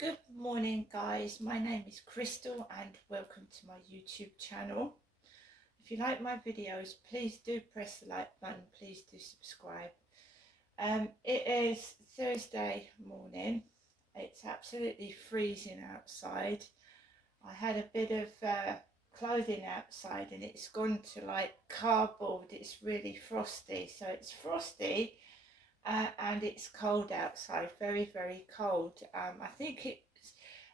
Good morning guys, my name is Crystal and welcome to my YouTube channel. If you like my videos, please do press the like button, please do subscribe. It is Thursday morning, it's absolutely freezing outside. I had a bit of clothing outside and it's gone to like cardboard, it's really frosty, so it's frosty. And it's cold outside, very, very cold. I think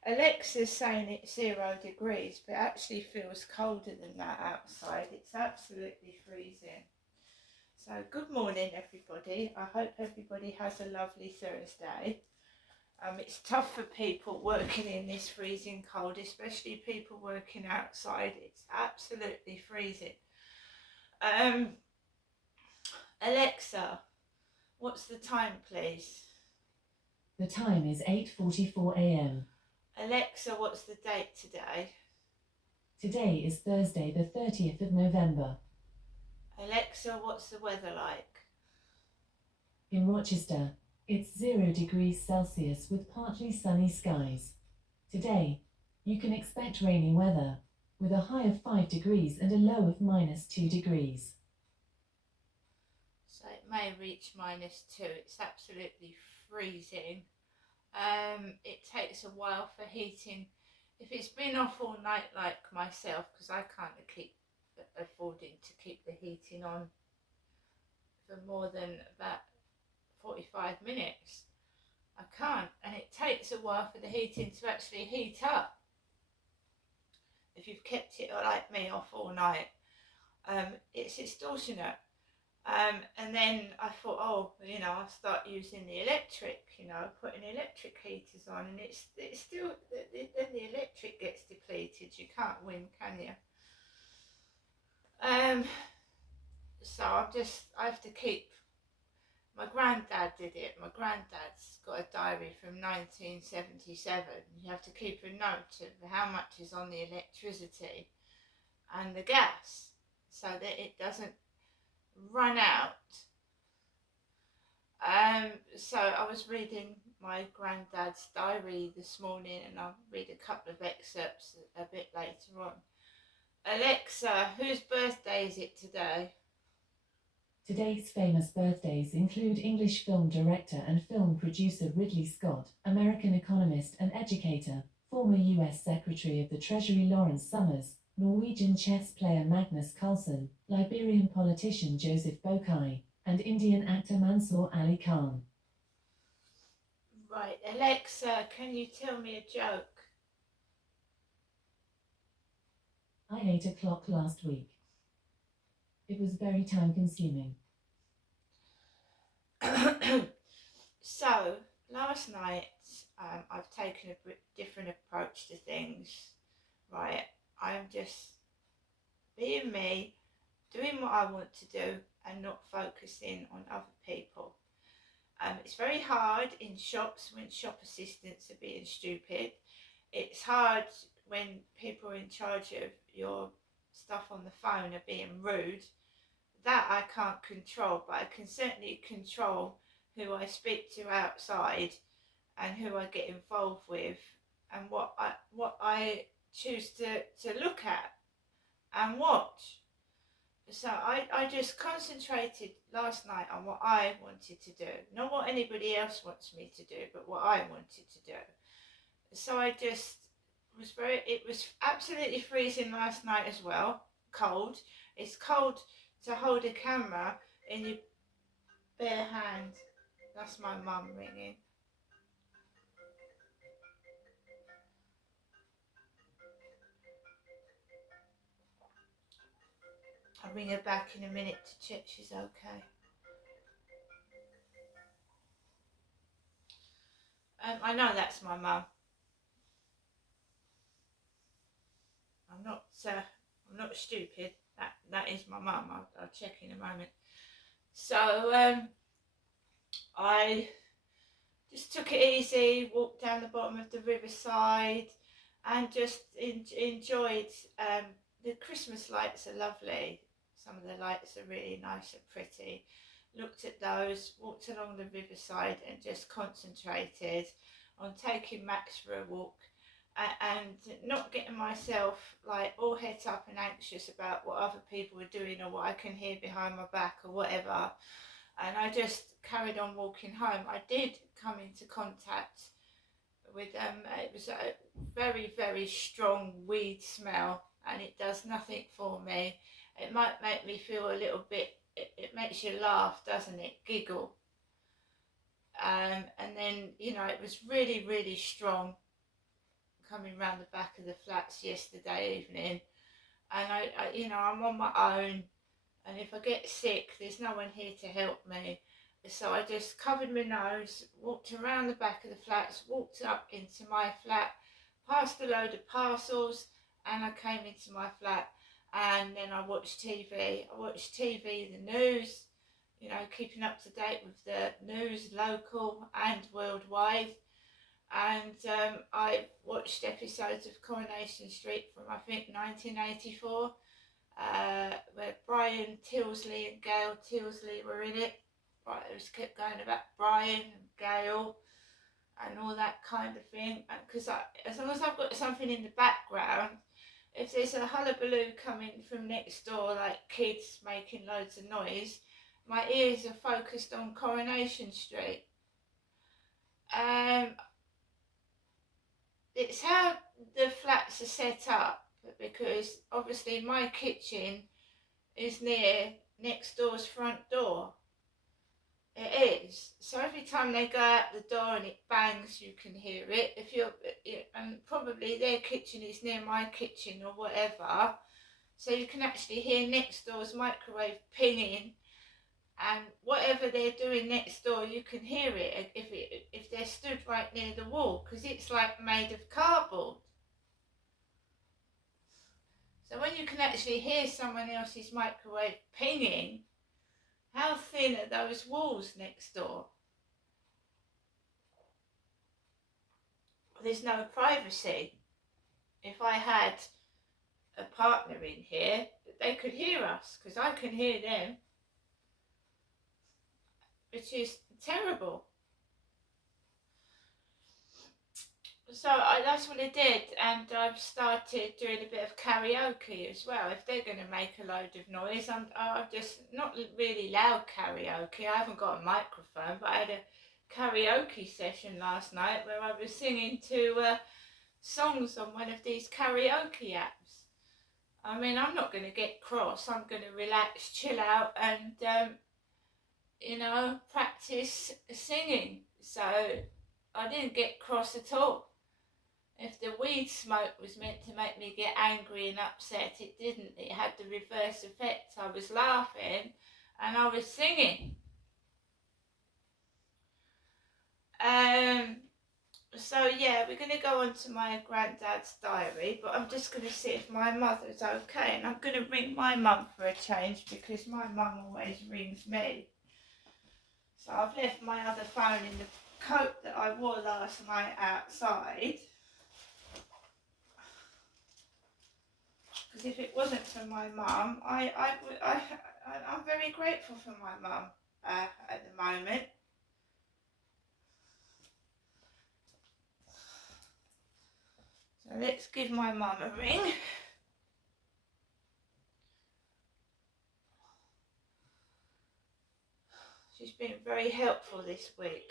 Alexa's saying it's 0 degrees, but it actually feels colder than that outside. It's absolutely freezing. So good morning everybody. I hope everybody has a lovely Thursday. It's tough for people working in this freezing cold, especially people working outside. It's absolutely freezing. Alexa, what's the time, please? The time is 8:44 a.m. Alexa, what's the date today? Today is Thursday, the 30th of November. Alexa, what's the weather like? In Rochester, it's 0 degrees Celsius with partly sunny skies. Today, you can expect rainy weather, with a high of 5 degrees and a low of -2 degrees. So it may reach -2. It's absolutely freezing. It takes a while for heating. If it's been off all night like myself, because I can't keep affording to keep the heating on for more than about 45 minutes. I can't, and it takes a while for the heating to actually heat up. If you've kept it like me off all night, it's extortionate. And then I thought, oh, I'll start using the electric, putting electric heaters on, and it's still, then the electric gets depleted. You can't win, can you? So I have to keep, my granddad did it. My granddad's got a diary from 1977. You have to keep a note of how much is on the electricity and the gas so that it doesn't run out. So I was reading my granddad's diary this morning, and I'll read a couple of excerpts a bit later on. Alexa, whose birthday is it today? Today's famous birthdays include English film director and film producer Ridley Scott, American economist and educator, former US Secretary of the Treasury Lawrence Summers, Norwegian chess player Magnus Carlsen, Liberian politician Joseph Boakai, and Indian actor Mansoor Ali Khan. Right, Alexa, can you tell me a joke? I ate a clock last week. It was very time consuming. So, last night I've taken a different approach to things, right? I'm just being me, doing what I want to do and not focusing on other people. It's very hard in shops when shop assistants are being stupid. It's hard when people in charge of your stuff on the phone are being rude. That I can't control, but I can certainly control who I speak to outside and who I get involved with and what I choose to look at and watch. So I just concentrated last night on what I wanted to do, not what anybody else wants me to do, but what I wanted to do. So I just it was absolutely freezing last night as well, cold. It's cold to hold a camera in your bare hand. That's my mum ringing. I'll ring her back in a minute to check she's okay. I know that's my mum. I'm not stupid. That is my mum. I'll check in a moment. So I just took it easy, walked down the bottom of the riverside, and just enjoyed. The Christmas lights are lovely. Some of the lights are really nice and pretty. Looked at those, walked along the riverside, and just concentrated on taking Max for a walk and not getting myself like all het up and anxious about what other people are doing or what I can hear behind my back or whatever. And I just carried on walking home. I did come into contact with it was a very, very strong weed smell, and it does nothing for me. It might make me feel a little bit, it makes you laugh, doesn't it? Giggle. And then, you know, it was really, really strong coming round the back of the flats yesterday evening. And you know, I'm on my own, and if I get sick, there's no one here to help me. So I just covered my nose, walked around the back of the flats, walked up into my flat, passed a load of parcels, and I came into my flat. And then I watched TV. I watched TV, the news, you know, keeping up to date with the news, local and worldwide. And I watched episodes of Coronation Street from, I think, 1984, where Brian Tilsley and Gail Tilsley were in it. Right, it was kept going about Brian and Gail and all that kind of thing. And because as long as I've got something in the background, if there's a hullabaloo coming from next door, like kids making loads of noise, my ears are focused on Coronation Street. It's how the flats are set up, because obviously my kitchen is next door's front door. It is. So every time they go out the door and it bangs, you can hear it. And probably their kitchen is near my kitchen or whatever. So you can actually hear next door's microwave pinging, and whatever they're doing next door, you can hear it if they're stood right near the wall, because it's like made of cardboard. So when you can actually hear someone else's microwave pinging, how thin are those walls next door? There's no privacy. If I had a partner in here, they could hear us, because I can hear them, which is terrible. So that's what I did, and I've started doing a bit of karaoke as well. If they're going to make a load of noise, I'm just not really loud karaoke. I haven't got a microphone, but I had a karaoke session last night where I was singing to songs on one of these karaoke apps. I mean, I'm not going to get cross. I'm going to relax, chill out, and you know, practice singing. So I didn't get cross at all. If the weed smoke was meant to make me get angry and upset, it didn't. It had the reverse effect. I was laughing and I was singing. So yeah, we're going to go on to my granddad's diary, but I'm just going to see if my mother's okay, and I'm going to ring my mum for a change, because my mum always rings me. So I've left my other phone in the coat that I wore last night outside. Because if it wasn't for my mum, I'm very grateful for my mum at the moment. So let's give my mum a ring. She's been very helpful this week.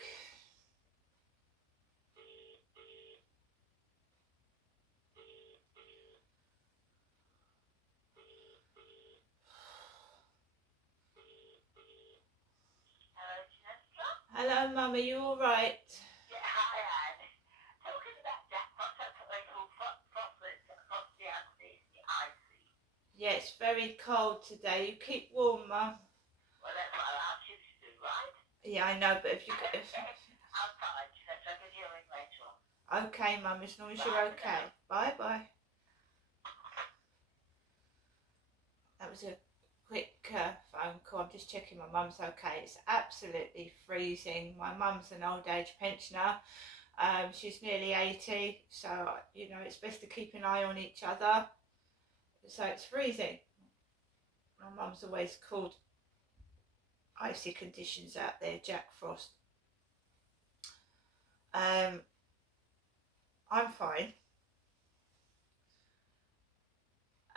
Hello, Mum, are you all right? Yeah, hi, Anne. Talking about jackpots, that's what they call frostlets across the icy. Yeah, it's very cold today. You keep warm, Mum. Well, that's what I asked you to do, right? Yeah, I know, but if you... I'm fine, so I can hear it later on. Okay, Mum, as long as you're okay. Bye-bye. That was a quick phone call. I'm just checking my mum's okay. It's absolutely freezing. My mum's an old age pensioner. She's nearly 80, so you know it's best to keep an eye on each other. So it's freezing. My mum's always called icy conditions out there, Jack Frost. I'm fine.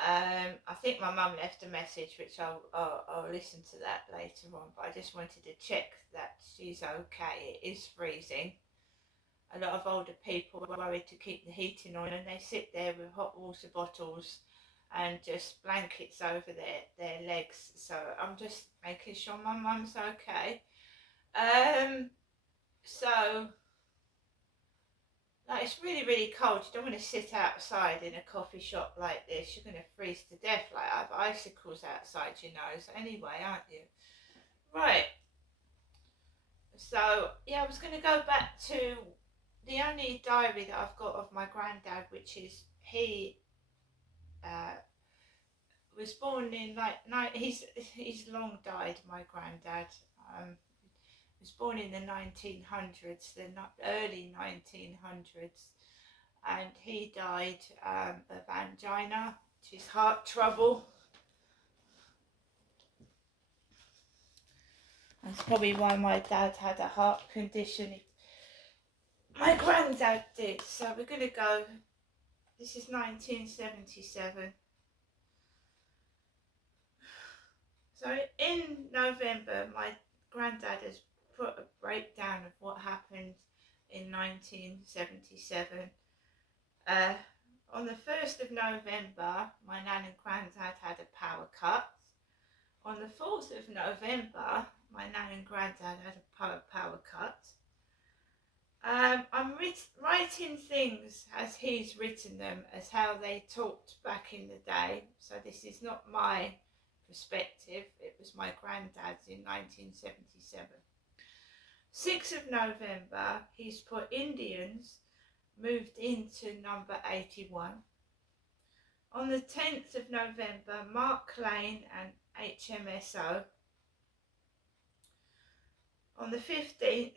I think my mum left a message, which I'll listen to that later on. But I just wanted to check that she's okay. It is freezing. A lot of older people are worried to keep the heating on, and they sit there with hot water bottles and just blankets over their legs. So I'm just making sure my mum's okay. So like, it's really, really cold. You don't want to sit outside in a coffee shop like this. You're going to freeze to death. Like, I have icicles outside your nose anyway, aren't you? Right. So, yeah, I was going to go back to the only diary that I've got of my granddad, which is he uh, was born in, he's long died, my granddad. Was born in the 1900s, the early 1900s. And he died of angina, which is heart trouble. That's probably why my dad had a heart condition. My granddad did. So we're going to go, this is 1977. So in November, my granddad has put a breakdown of what happened in 1977. On the 1st of November, my nan and granddad had a power cut. On the 4th of November, my nan and granddad had a power cut. I'm writing things as he's written them, as how they talked back in the day. So this is not my perspective, it was my granddad's in 1977. 6th of November, he's put Indians moved into number 81. On the 10th of November, Mark Lane and HMSO. On the 15th,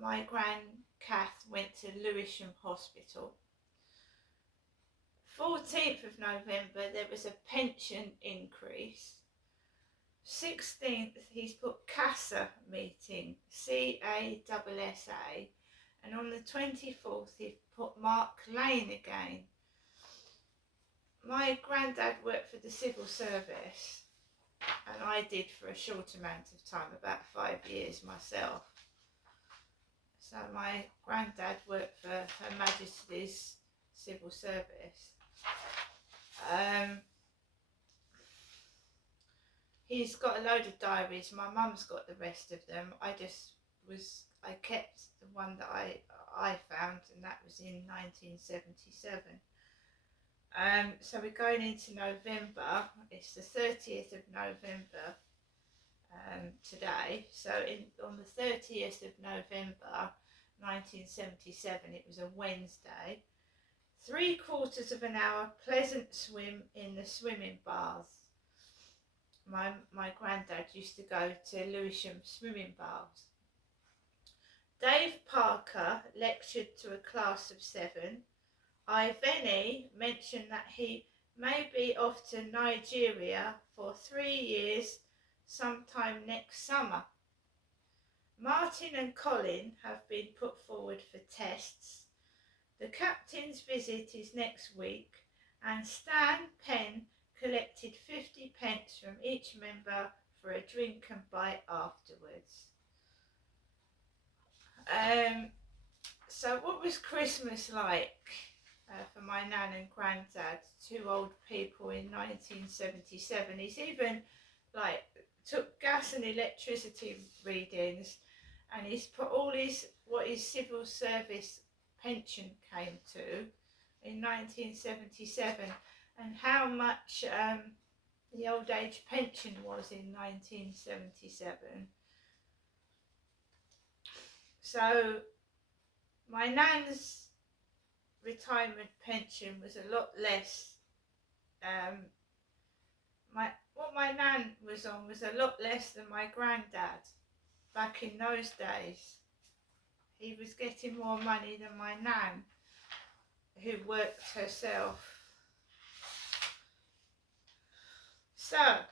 my Gran Kath went to Lewisham Hospital. 14th of November, there was a pension increase. 16th, he's put CASA meeting, CASSA. And on the 24th, he put Mark Lane again. My granddad worked for the civil service, and I did for a short amount of time, about 5 years myself. So my granddad worked for Her Majesty's Civil Service. He's got a load of diaries. My mum's got the rest of them. I kept the one that I found, and that was in 1977. So we're going into November. It's the 30th of November today. So on the 30th of November 1977, it was a Wednesday. 3/4 of an hour pleasant swim in the swimming baths. My granddad used to go to Lewisham swimming baths. Dave Parker lectured to a class of 7. Iveni mentioned that he may be off to Nigeria for 3 years sometime next summer. Martin and Colin have been put forward for tests. The captain's visit is next week, and Stan Penn collected 50 pence from each member for a drink and bite afterwards. So what was Christmas like for my nan and granddad, two old people in 1977? He's even took gas and electricity readings, and he's put all what his civil service pension came to in 1977, and how much the old age pension was in 1977. So my nan's retirement pension was a lot less. What my nan was on was a lot less than my granddad back in those days. He was getting more money than my nan, who worked herself. So,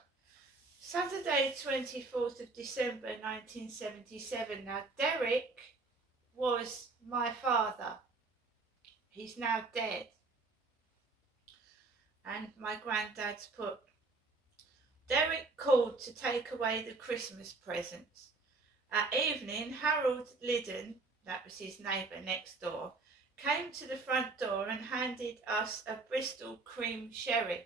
Saturday 24th of December 1977. Now, Derek was my father. He's now dead. And my granddad's put, Derek called to take away the Christmas presents. At evening, Harold Liddon, that was his neighbour next door, came to the front door and handed us a Bristol cream sherry.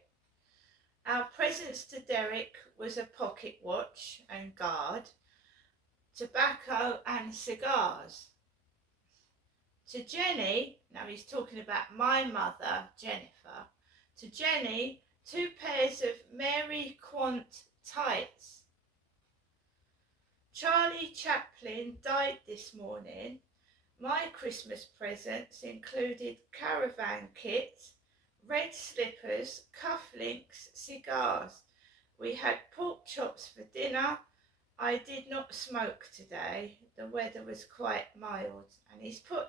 Our presents to Derek was a pocket watch and guard, tobacco and cigars. To Jenny, now he's talking about my mother, Jennifer, to Jenny, 2 pairs of Mary Quant tights. Charlie Chaplin died this morning. My Christmas presents included caravan kits, red slippers, cufflinks, cigars. We had pork chops for dinner. I did not smoke today. The weather was quite mild. And he's put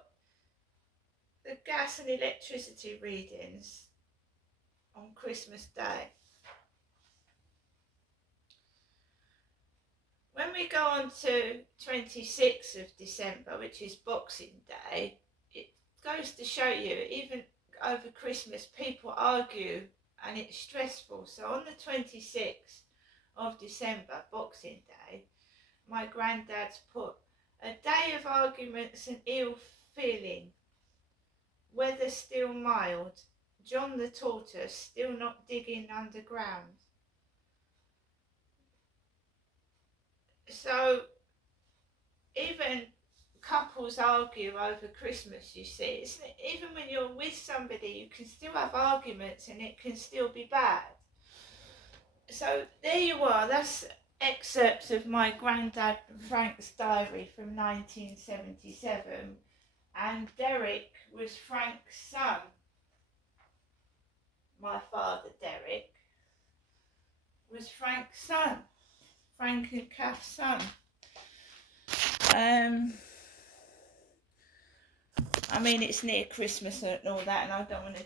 the gas and electricity readings on Christmas Day. When we go on to 26th of December, which is Boxing Day, it goes to show you, even over Christmas, people argue and it's stressful. So on the 26th of December, Boxing Day, my granddad's put, a day of arguments and ill feeling, weather still mild, John the tortoise still not digging underground. So even couples argue over Christmas, you see. Even when you're with somebody, you can still have arguments and it can still be bad. So there you are, that's excerpts of my granddad Frank's diary from 1977, and Derek was Frank's son. My father Derek was Frank's son, Frank and Kath's son. I mean, it's near Christmas and all that, and I don't want to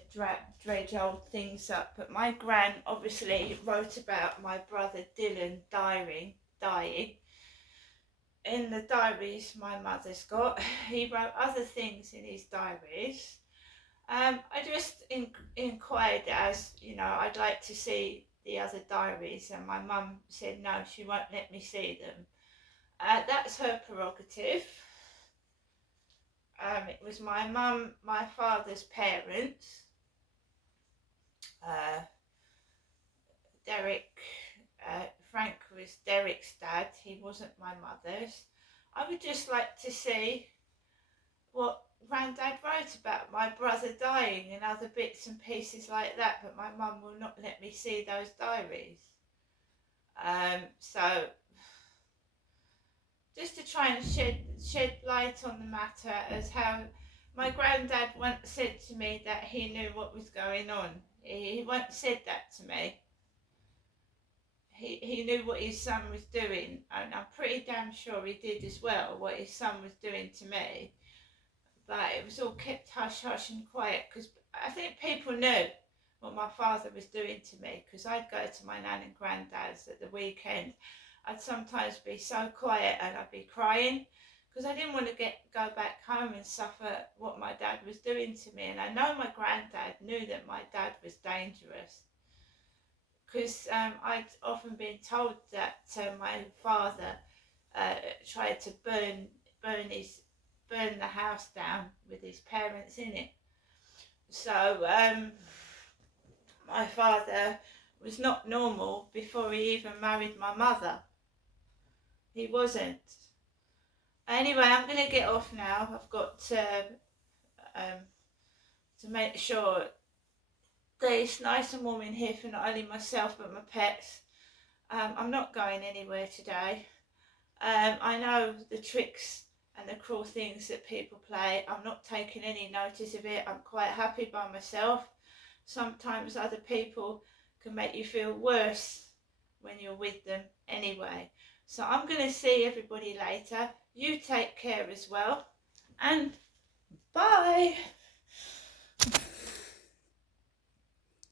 dredge old things up, but my gran obviously wrote about my brother Dylan dying. In the diaries my mother's got, he wrote other things in his diaries. I just inquired, as you know, I'd like to see the other diaries, and my mum said no, she won't let me see them. That's her prerogative. It was my mum, my father's parents, Frank was Derek's dad, he wasn't my mother's. I would just like to see what Granddad wrote about my brother dying and other bits and pieces like that, but my mum will not let me see those diaries. So just to try and shed light on the matter, as how my granddad once said to me that he knew what was going on. He once said that to me. He knew what his son was doing, and I'm pretty damn sure he did as well, what his son was doing to me. But it was all kept hush hush and quiet, because I think people knew what my father was doing to me, because I'd go to my nan and granddad's at the weekend. I'd sometimes be so quiet and I'd be crying, because I didn't want to go back home and suffer what my dad was doing to me. And I know my granddad knew that my dad was dangerous, because I'd often been told that my father tried to burn the house down with his parents in it. So my father was not normal before he even married my mother. He wasn't. Anyway, I'm going to get off now. I've got to make sure that it's nice and warm in here for not only myself but my pets. I'm not going anywhere today. I know the tricks and the cruel things that people play. I'm not taking any notice of it. I'm quite happy by myself. Sometimes other people can make you feel worse when you're with them anyway. So I'm going to see everybody later. You take care as well, and bye.